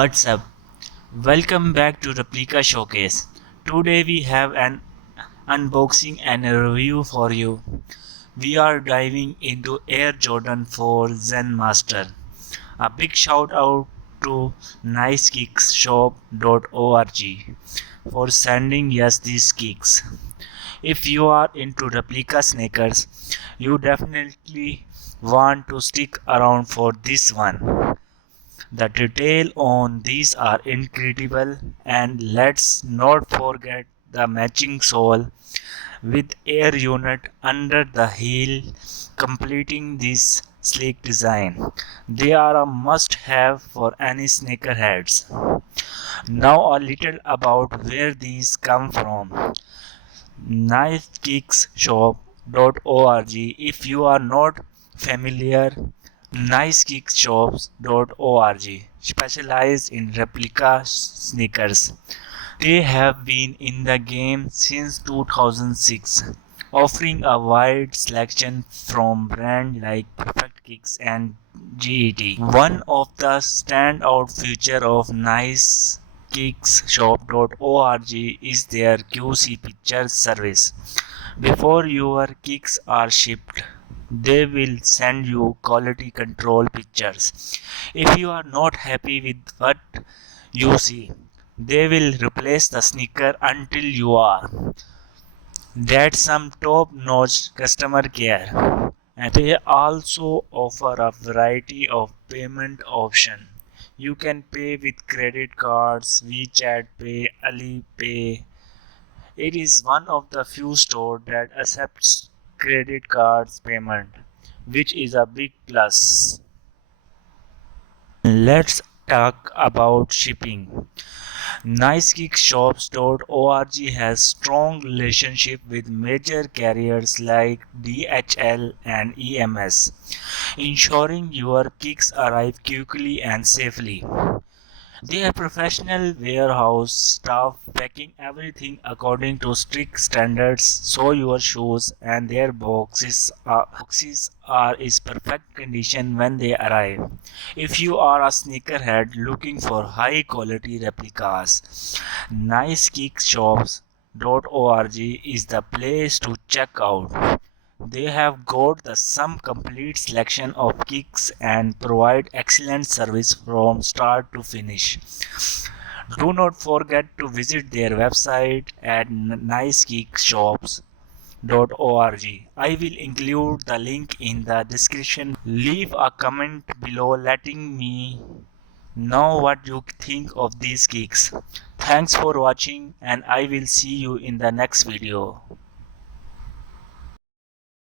What's up? Welcome back to Replica Showcase. Today we have an unboxing and a review for you. We are diving into Air Jordan 4 Zen Master. A big shout out to nicekicksshop.org for sending us these kicks. If you are into replica sneakers, you definitely want to stick around for this one. The detail on these are incredible, and let's not forget the matching sole with air unit under the heel completing this sleek design. They are a must have for any sneakerheads. Now a little about where these come from. Nicekicksshop.org. If you are not familiar, nicekickshops.org specialized in replica sneakers. They have been in the game since 2006, offering a wide selection from brands like Perfect Kicks and GET. One of the standout features of nicekicksshop.org is their QC picture service. Before your kicks are shipped, they will send you quality control pictures. If you are not happy with what you see, they will replace the sneaker until you are. That's some top notch customer care. And they also offer a variety of payment options. You can pay with credit cards, WeChat Pay, Alipay. It is one of the few stores that accepts credit cards payment, which is a big plus. Let's talk about shipping. Nicekickshops.org has strong relationship with major carriers like DHL and EMS, ensuring your kicks arrive quickly and safely. They have professional warehouse staff packing everything according to strict standards so your shoes and their boxes are in perfect condition when they arrive. If you are a sneakerhead looking for high quality replicas, nicekickshops.org is the place to check out. They have got the some complete selection of kicks and provide excellent service from start to finish. Do not forget to visit their website at nicekickshops.org. I will include the link in the description. Leave a comment below letting me know what you think of these kicks. Thanks for watching and I will see you in the next video.